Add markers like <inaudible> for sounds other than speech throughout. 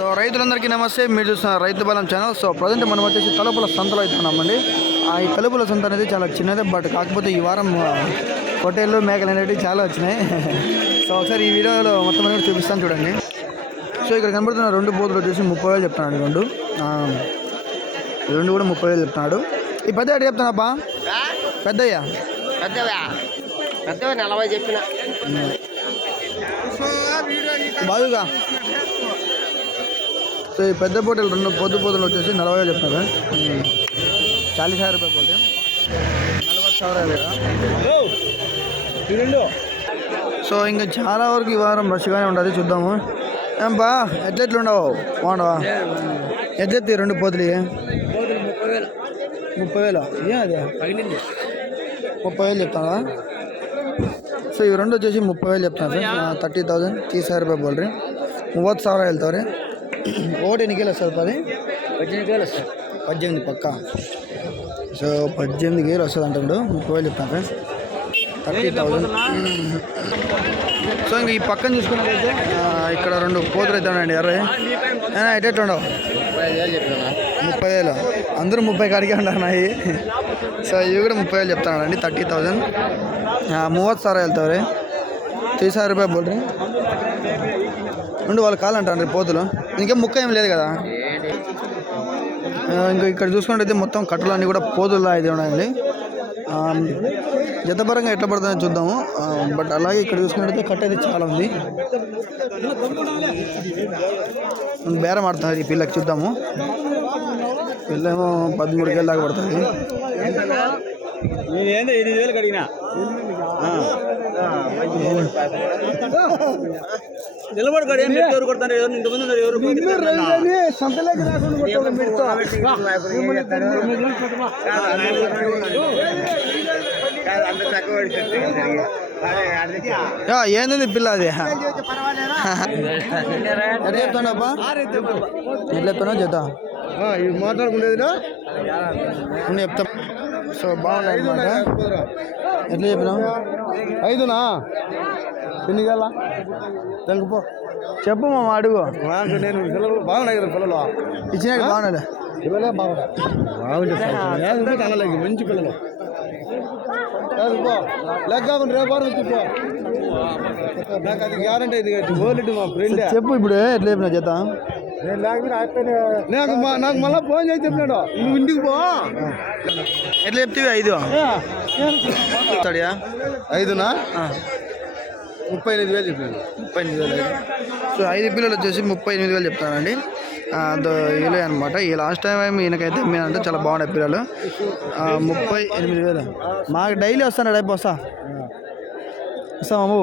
So రైతులందరికీ నమస్తే మీరు చూస్తున్న రైతు బలం ఛానల్. సో ప్రజెంట్ మనం వచ్చేసి తలుపుల సంతలో అవుతున్నామండి ఆ ఈ తలుపుల సంత అనేది చాలా చిన్నదే బట్ కాకపోతే ఈ వారం ఆ, పొట్టేళ్ళు మేకలు అనేవి చాలా వచ్చినాయి. <laughs> సో ఒకసారి ఈ వీడియోలో మొత్తం అనేది చూపిస్తాను చూడండి. సో ఇక్కడ కనబడుతున్న రెండు బోతులు వచ్చేసి ముప్పై వేలు చెప్తున్నాడు రెండు. రెండు కూడా ముప్పై వేలు చెప్తున్నాడు. ఈ పెద్ద ఎటు చెప్తున్నాపా పెద్దయ్యా? పెద్దవా? పెద్దవా నలభై చెప్పిన. బాగుగా? సో ఈ పెద్ద పోటీలు రెండు పొద్దు పొద్దులు వచ్చేసి నలభై చెప్తున్నా చాలీస్ హజార్ రూపాయ పోటీ. నలభై సవర సో ఇంకా చాలా వరకు ఈ వారం రష్గానే ఉంటుంది చూద్దాము. ఏంపా ఎట్లెట్లు ఉండవు బాగుండవా ఎట్లెత్తి రెండు పోతులు ముప్పై వేలు. ఏం అదే? ముప్పై వేలు చెప్తావా? ಸೊ ಇವ್ ರೆಂಡು ಮುಪ್ಪ ವೇಳೆ ತರ್ಟಿ ತೌಸಂಡ್ ತೀಸ್ ಸಾವಿರ ರೂಪಾಯಿ ಬೋಲ್ರಿ ಮೂವತ್ತು వెళ్తావు రీ. ఓటు ఎన్ని గేలు వస్తుంది పది? పద్దెనిమిది గేలు వస్తుంది. పద్దెనిమిది పక్క? సో పద్దెనిమిది గేలు వస్తుంది అంటుండు ముప్పై వేలు చెప్తాను ఫ్రెండ్స్. Thirty thousand. సో ఇంక ఈ పక్కన చూసుకున్నట్లయితే ఇక్కడ రెండు కోతులు అయితే ఉన్నాయండి ఎర్ర ఉండవు? ముప్పై వేలు అందరూ ముప్పై కాడికే ఉన్నాయి సో ఇవి కూడా ముప్పై వేలు చెప్తానండి థర్టీ థౌజండ్. మూవత్ సారా వెళ్తావు తీసా రూపాయ బోల్డ్రీ ఉండి వాళ్ళు కాలంటారు పోతులు. ఇంకేం ముక్క ఏం లేదు కదా? ఇంకా ఇక్కడ చూసుకుంటే మొత్తం కట్టలన్నీ కూడా పోతుల్లా అయితే ఉన్నాయండి. జతపరంగా ఎట్లా పడుతుంది చూద్దాము. బట్ అలాగే ఇక్కడ చూసుకున్నట్టయితే కట్ట అయితే చాలా ఉంది. బేరం ఆడుతున్నారు ఈ పిల్లకి చూద్దాము. పిల్లేమో పదమూడు కేళ్ళ దాకా పడుతుంది. ఏందో ఎనిమిది వేలు కడిగినా నిలబడి కడి ఏం ఎవరు కొడతారు? ఎవరు ఇంతమంది ఉన్నారు ఎవరు యా, ఏంది పిల్ల అది? ఎట్లా చెప్తాడబ్బా ఎట్లా చెప్తానో చేద్దాం మాట్లాడుకునేది నేను చెప్తా. సో బాగున్నాయి అనమాట ఎట్లా చెప్పినావు? ఐదునా? ఎన్ని గల తెలుగుపో చెప్పు మా అడుగు. నేను పిల్లలు బాగున్నాయి కదా పిల్లలు. ఇచ్చినట్టు బాగున్నాడు పిల్లలే. బాగున్నాయి మంచి పిల్లలు. లెక్క రేపు చెప్పు నాకు అది గ్యారంటీ ఇది ఓలిటి మా ఫ్రెండ్ చెప్పు ఇప్పుడు ఎట్లా చెప్పినావు చేద్దాం నాకు మా- నాకు మళ్ళీ ఫోన్ చేసి చెప్పినాడు. నువ్వు ఇంటికి పో. ఎట్లా చెప్తివి ఐదు? ఐదునా? ముప్పై ఎనిమిది వేలు చెప్పినాడు. ముప్పై ఎనిమిది వేలు సో ఐదు పిల్లలు వచ్చేసి ముప్పై ఎనిమిది వేలు చెప్తానండి వీలే అనమాట ఈ లాస్ట్ టైం ఈయనకైతే మీనంటే చాలా బాగున్నాయి పిల్లలు. ముప్పై ఎనిమిది వేలు. మాకు డైలీ వస్తాను రేపు వస్తా వస్తాము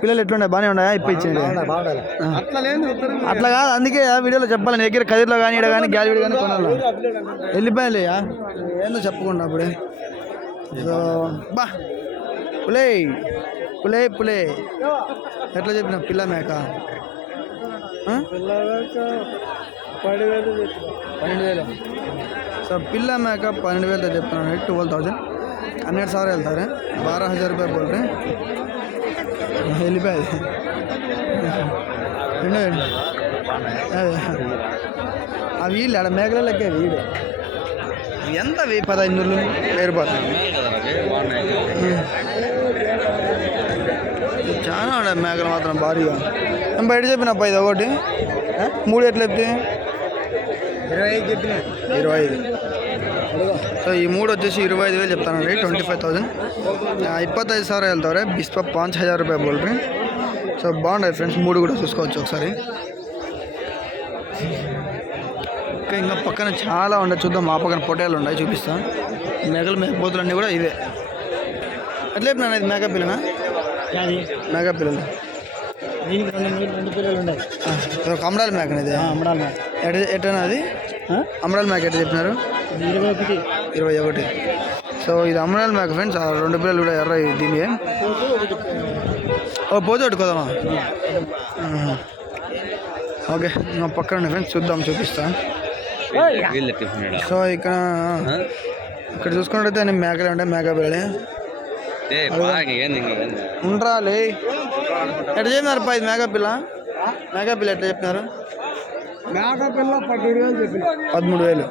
పిల్లలు ఎట్లున్నాయి? బాగానే ఉన్నాయా? ఇప్పి ఇచ్చేయండి బాగుండాలి అట్లా కాదు అందుకే ఆ వీడియోలో చెప్పాలి. నీ దగ్గర కదిరిలో కానీ ఇక్కడ కానీ గ్యాలరీ కానీ కొనాలి. వెళ్ళిపోయాలియా ఏందో చెప్పకుండా అప్పుడే. సో బా. పులే పులే పులే. ఎట్లా చెప్పిన? పిల్ల మేక? పన్నెండు వేలు. సో పిల్ల మేక పన్నెండు వేలతో చెప్తున్నాను ట్వెల్వ్ థౌసండ్ హండ్రెడ్ సార్ వెళ్తారు. బారా హజార్ రూపాయలు బోల్రే. వెళ్ళిపోయాది రెండో అదే అవి వీళ్ళు ఆడ మేకల లెక్క వీడు ఎంత వెయ్యి పదహైదు నూరు వెయ్యి రూపాయలు చాలా ఆడ మేకలు మాత్రం భారీగా నేను బయట చెప్పిన ఇది ఒకటి మూడు ఎట్లా చెప్తే ఇరవై ఐదు చెప్పిన ఇరవై ఐదు సో ఈ మూడు వచ్చేసి ఇరవై ఐదు వేలు చెప్తాను twenty five thousand thousand sir ಸಾವಿರ ಹೇಳ್ತಾವ್ರೆ ಬಿಸ್ಪ హజార్ రూపాయ ರೂಪಾಯಿ సో బాగుండే ఫ్రెండ్స్ మూడు కూడా చూసుకోవచ్చు ఒకసారి. ఇంకా ఇంకా పక్కన చాలా ఉన్నాయి చూద్దాం మా పక్కన పొటాలు ఉన్నాయి చూపిస్తాను మేకలు మేకపోతులన్నీ కూడా ఇవే. అట్లే నేను ఇది మేక పిల్లనా? మేక పిల్లలు. దీనికి రెండు పిల్లలు ఉన్నాయి. అమరాల అమరాల మేక. ఎట్ ఎట్టనా అది? అమరాల మేక ఎట్ట చెప్పినారు? ఇరవై ఒకటి. ఇరవై ఒకటి. సో ఇది అమరాల మేక ఫ్రెండ్స్ ఆ రెండు పిల్లలు కూడా ఎర్ర దీని ఓ పోతే పెట్టుకోదామా ఓకే మా పక్కన ఫ్రెండ్స్ చూద్దాం చూపిస్తా. సో ఇక్కడ ఇక్కడ చూసుకున్నట్టయితే అన్ని మేకలే ఉంటాయి మేక పిల్లలే. ఉండరాలే ఎట్లా చెప్పినారు పా ఇది మేక పిల్ల? మేక పిల్ల ఎట్లా చెప్పినారు? మేక పిల్ల పన్నెండు వేలు చెప్పిన. పదమూడు వేలు.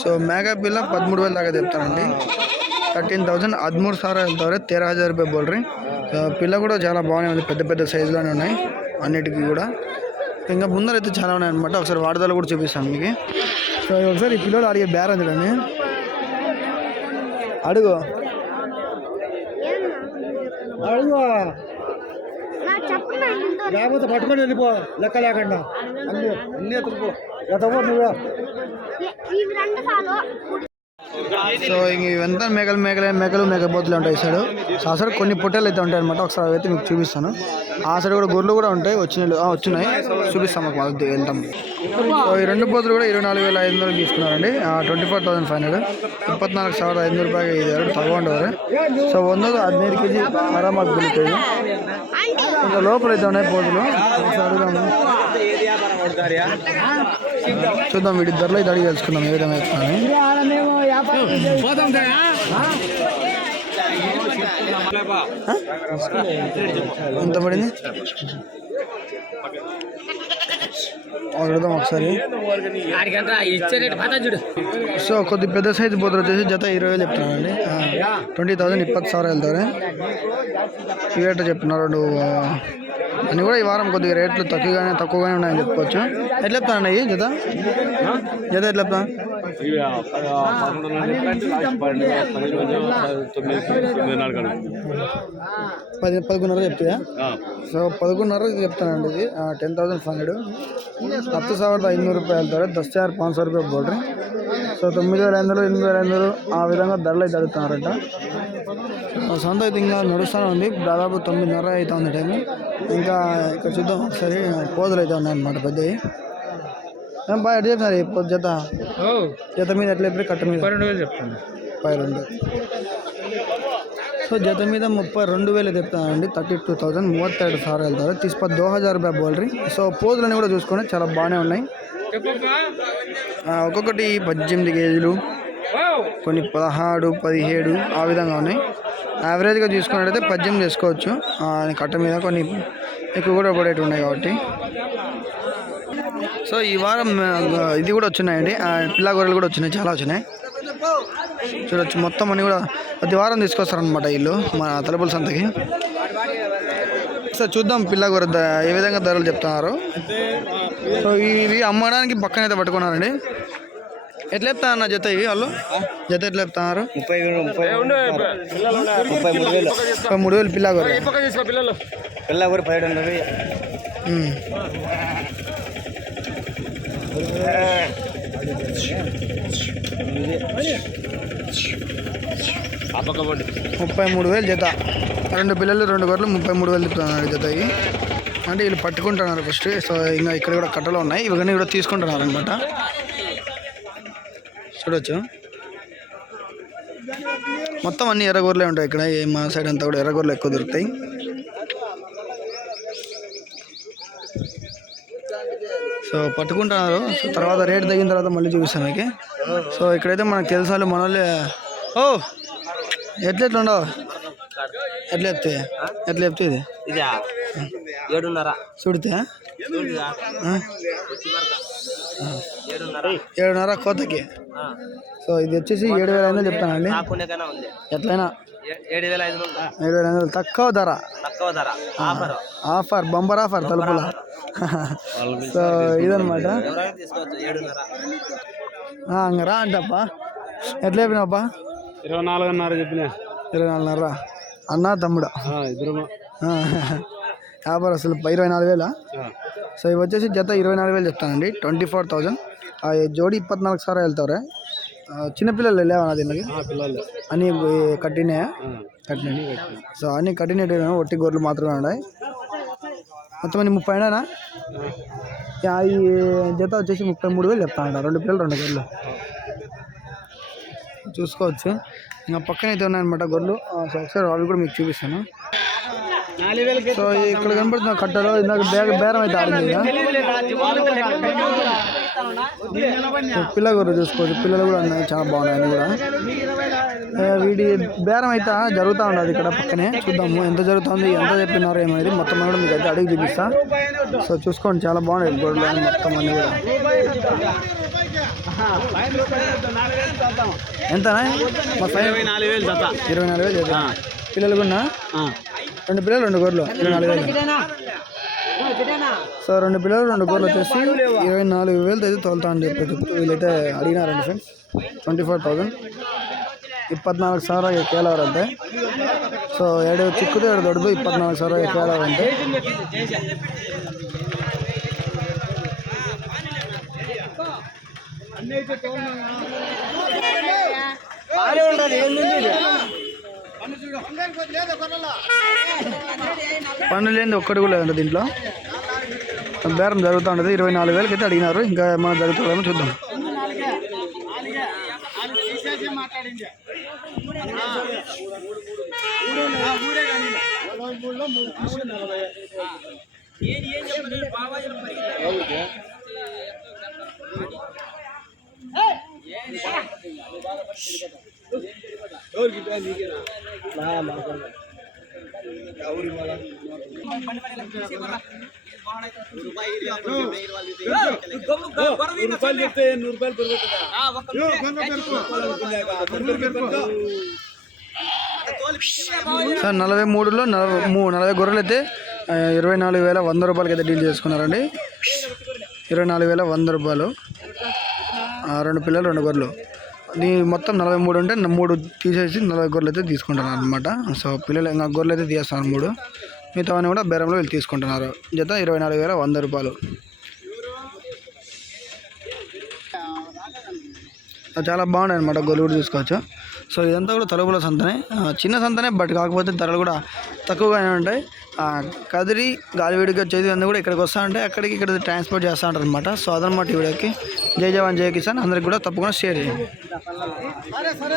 సో మేఘా పిల్ల పదమూడు వేలు దాకా చెప్తానండి. థర్టీన్ థౌసండ్ హదిమూడు సార్ వెళ్తారు. తేరా హజార్ రూపాయ బోల్రీ పిల్ల కూడా చాలా బాగానే ఉంది. పెద్ద పెద్ద సైజులోనే ఉన్నాయి. అన్నిటికీ కూడా. ఇంకా ముందర అయితే చాలా ఉన్నాయి అనమాట ఒకసారి వాడదాలు కూడా చూపిస్తాను మీకు. సో ఒకసారి ఈ పిల్లలు అడిగే బేరం చూడండి అడుగు. అడుగు లేకపోతే పట్టుకొని వెళ్ళిపో. లెక్క లేకుండా. అన్ని అన్ని ఎత్తుకుపో. ఎత్తపో నువ్వు. సో ఇంక ఇవంతా మేకలు మేకలే మేకలు మేకపోతులు ఉంటాయి సైడ్ సో అసలు కొన్ని పొట్టేలు అయితే ఉంటాయి అనమాట ఒకసారి అయితే మీకు చూపిస్తాను ఆ సైడ్ కూడా గొర్రెలు కూడా ఉంటాయి వచ్చినాయి ఆ, వచ్చినాయి చూపిస్తాం మాకు వాళ్ళకి వెళ్తాం సో ఈ రెండు పోతులు కూడా ఇరవై నాలుగు వేల ఐదు వందలు తీసుకున్నారండి twenty four thousand five hundred ಇಪ್ಪತ್ನಾಲ್ಕು ಸಾವಿರದ ಐನೂರು ರೂಪಾಯಿಗೆ ಇದೆ ಎರಡು ತಗೊಂಡವ್ರೆ ಸೊ ಒಂದೊಂದು ಹದಿನೈದು ಕೆ ಜಿ ಆರಾಮಾಗಿ ಬೀಳುತ್ತೆ ಇದು ఇంకా లోపల అయితే చూద్దాం వీడి ధరలో ఇది అడిగి తెలుసుకుందాం ఏ విధంగా ఎంత పడింది? అడుగుదాం ఒకసారి. సో కొద్ది పెద్ద సైజు బోధలు వచ్చేసి జత ఇరవై వేలు చెప్తున్నానండి ట్వంటీ థౌజండ్ ఇప్పటి సార్ వెళ్తారు ఇవేట చెప్తున్నారు? ఆ, అన్ని కూడా ఈ వారం కొద్దిగా రేట్లు తక్కువగానే తక్కువగానే ఉన్నాయని చెప్పుకోవచ్చు ఎట్లా చెప్తానండి అయ్యి జత జత ఎట్లా చెప్తా పది పదకొండున్నర చెప్తా సో పదకొండున్నర చెప్తానండి ఇది టెన్ థౌసండ్ ఫైవ్ హండ్రెడ్ ಹತ್ತು ಸಾವಿರದ ಐನೂರು ರೂಪಾಯಿ ಹೇಳ್ತಾರೆ ದಸ್ ಸಾವಿರ ಪಾಂಚ್ ಸಾವಿರ ರೂಪಾಯಿ ಬೋಲ್ರಿ సో తొమ్మిది వేల ఐదు వందలు ఎనిమిది వేల ఐదు వందలు ఆ విధంగా ధరలు అయితే అడుగుతున్నారంట ఆ సంత అయితే ఇంకా నడుస్తూనే ఉంది. దాదాపు తొమ్మిదిన్నర అయితే ఉంది టైం ఇంకా ఇక్కడ చూద్దాం ఒకసారి. పోదులు అయితే ఉన్నాయి అనమాట పెద్దవి. మేము బాగా ఎట్లా చెప్తున్నారు ఇప్పుడు జత? జత మీద ఎట్లా చెప్పి కట్ట మీద? రెండు వేలు చెప్తాను. ముప్పై రెండు సో జత మీద ముప్పై రెండు వేలు చెప్తానండి థర్టీ టూ థౌజండ్ మూవత్తేడు సార్ వెళ్తారు. తీసుకు దో హజార్ రూపాయ బోల్డ్రీ సో పోజులన్నీ కూడా చూసుకొని చాలా బాగానే ఉన్నాయి. ఒక్కొక్కటి పద్దెనిమిది కేజీలు. కొన్ని పదహారు పదిహేడు ఆ విధంగా ఉన్నాయి. యావరేజ్గా చూసుకున్నట్టయితే పద్దెనిమిది వేసుకోవచ్చు. కట్ట మీద కొన్ని ఎక్కువ కూడా పడేటి ఉన్నాయి కాబట్టి. సో ఈ వారం ఇది కూడా వచ్చినాయండి. పిల్ల గొర్రెలు కూడా వచ్చినాయి. చాలా వచ్చినాయి. చూడొచ్చు. మొత్తం అన్నీ కూడా ప్రతి వారం తీసుకొస్తారనమాట వీళ్ళు మన తలపుల సంతకి. సార్ చూద్దాం పిల్ల గొర్రె ఏ విధంగా ధరలు చెప్తున్నారు. సో ఇవి అమ్మడానికి పక్కన అయితే పట్టుకున్నారండి. ఎట్లా చెప్తా అన్న జత ఇవి వాళ్ళు? జత ఎట్లా చెప్తున్నారు ముప్పై ముప్పై ముప్పై మూడు వేలు. ముప్పై మూడు వేలు పిల్ల గొర్రె పిల్ల కూడా పదిహేడు వందలు. ముప్పై మూడు వేలు జత. రెండు పిల్లలు రెండు గొర్రెలు ముప్పై మూడు వేలు చెప్తున్నారు జత ఇవి. అంటే వీళ్ళు పట్టుకుంటున్నారు ఫస్ట్ సో ఇంకా ఇక్కడ కూడా కట్టలు ఉన్నాయి. ఇవన్నీ కూడా తీసుకుంటున్నారు అనమాట చూడొచ్చు. మొత్తం అన్ని ఎర్రగొర్రెలే ఉంటాయి ఇక్కడ. మా సైడ్ అంతా కూడా ఎర్రగొర్రెలు ఎక్కువ దొరుకుతాయి. సో పట్టుకుంటున్నారు. సో తర్వాత రేట్ తగ్గిన తర్వాత మళ్ళీ చూపిస్తాను మీకు. సో ఇక్కడైతే మనకు వాళ్ళు మన వాళ్ళే ఓ ఎట్లా ఎట్లా ఉండవు ఎట్లా చెప్తే ఎట్లా చెప్తే ఇది ఏడున్నర. చూడితే ఏడున్నర కోతకి. సో ఇది వచ్చేసి ఏడు వేల ఐదు వందలు చెప్తానండి ఎట్లయినా? ఏడు వేల ఐదు ఏడు వేల ఐదు తక్కువ ధర. తక్కువ ధర. ఆఫర్. ఆఫర్ బంపర్ ఆఫర్ తలుపుల. <laughs> సో ఇదనమాట అంగరా అంటప్ప. ఎట్లా చెప్పినావప్ప? ఇరవై నాలుగున్నర చెప్పిన. ఇరవై నాలుగున్నర. అన్న తమ్ముడు? ఇద్దరు యాభై అసలు ఇరవై నాలుగు వేల. సో ఇవి వచ్చేసి జత ఇరవై నాలుగు వేలు చెప్తానండి. Twenty four thousand. ఆ జోడి ఇప్పత్నాలుగు సార్ వెళ్తారా చిన్నపిల్లలు దీనికి? పిల్లలు. అన్నీ ఈ కట్టినాయా? కట్టినాయి? సో అన్నీ కట్టినట్టు ఒట్టి గొర్రెలు మాత్రమే ఉన్నాయి. మొత్తం అన్ని ముప్పై అయినా ఈ జత వచ్చేసి ముప్పై మూడు వేలు చెప్తానంట రెండు పిల్లలు రెండు గొర్రెలు. చూసుకోవచ్చు. ఇంకా పక్కన అయితే ఉన్నాయన్నమాట గొర్రెలు. సో ఒకసారి అవి కూడా మీకు చూపిస్తాను. సో ఇక్కడ కనపడుతున్న కట్టలో ఇందాక బేరం అయితే ఆడింది పిల్ల గొర్రె చూసుకోవచ్చు. పిల్లలు కూడా ఉన్నాయి. చాలా బాగున్నాయి అన్ని కూడా. వీడి బేరం అయితే జరుగుతూ ఉండదు ఇక్కడ పక్కనే. చూద్దాము. ఎంత జరుగుతుంది ఎంత చెప్పినారో ఏమనేది మొత్తం అన్ని కూడా మీకు అయితే అడిగి చూపిస్తా. సో చూసుకోండి. చాలా బాగున్నాయి. గొడవలు అన్ని మొత్తం అన్ని కూడా. ఎంతనా? ఫైవ్ ఇరవై నాలుగు వేలు ఇరవై నాలుగు వేలు పిల్లలు కూడా రెండు పిల్లలు రెండు గొర్రెలు. ఇరవై నాలుగు వేలు. సో రెండు పిల్లలు రెండు గొర్రెలు వచ్చేసి ఇరవై నాలుగు వేలు అయితే తోలుతా అని చెప్పి చెప్తూ వీళ్ళైతే అడిగినారండి ఫ్రెండ్స్ ట్వంటీ ఫోర్ థౌజండ్ ಇಪ್ಪತ್ನಾಲ್ಕು ಸಾವಿರ ಕೇಳೋರಂತೆ ಸೊ ಎರಡು ಚಿಕ್ಕದು ಎರಡು ದೊಡ್ಡದು ಇಪ್ಪತ್ನಾಲ್ಕು ಸಾವಿರ ಕೇಳೋರಂತೆ పన్ను లేనిది ఒక్కటి కూడా లేదంట దీంట్లో బేరం జరుగుతూ ఉంటుంది ఇరవై నాలుగు వేలకి అయితే అడిగినారు ఇంకా ఏమైనా జరుగుతుందేమో చూద్దాం రూపాయలు చెప్తే నూరు రూపాయలు పెరుగుతుందా? సార్ నలభై మూడులో నలభై మూ నలభై గొర్రెలు అయితే ఆ, ఇరవై నాలుగు వేల వంద రూపాయలకి అయితే డీల్ చేసుకున్నారండి. ఇరవై నాలుగు వేల వంద రూపాయలు. ఆ, రెండు పిల్లలు రెండు గొర్రెలు. నీ మొత్తం నలభై మూడు ఉంటే మూడు తీసేసి నలభై గొర్రెలు అయితే తీసుకుంటున్నారు అనమాట సో పిల్లలు ఇంకా గొర్రెలు అయితే తీస్తున్నారు మూడు. మిగతా కూడా బేరంలో వీళ్ళు తీసుకుంటున్నారు. జత ఇరవై నాలుగు వేల వంద రూపాయలు. చాలా బాగున్నాయి అనమాట గొర్రెలు కూడా చూసుకోవచ్చు. సో ఇదంతా కూడా తలుపుల సంతనే. చిన్న సంతనే బట్ కాకపోతే ధరలు కూడా తక్కువగానే ఉంటాయి. కదిరి గాలివేడిగా చేతి అన్నీ కూడా ఇక్కడికి వస్తూ ఉంటాయి. అక్కడికి ఇక్కడ ట్రాన్స్పోర్ట్ చేస్తూ ఉంటారు అనమాట సో అదనమాట ఈ వీడియోకి. జై జవాన్ జై కిసాన్. అందరికి కూడా తప్పకుండా షేర్ చేయండి. సరే సరే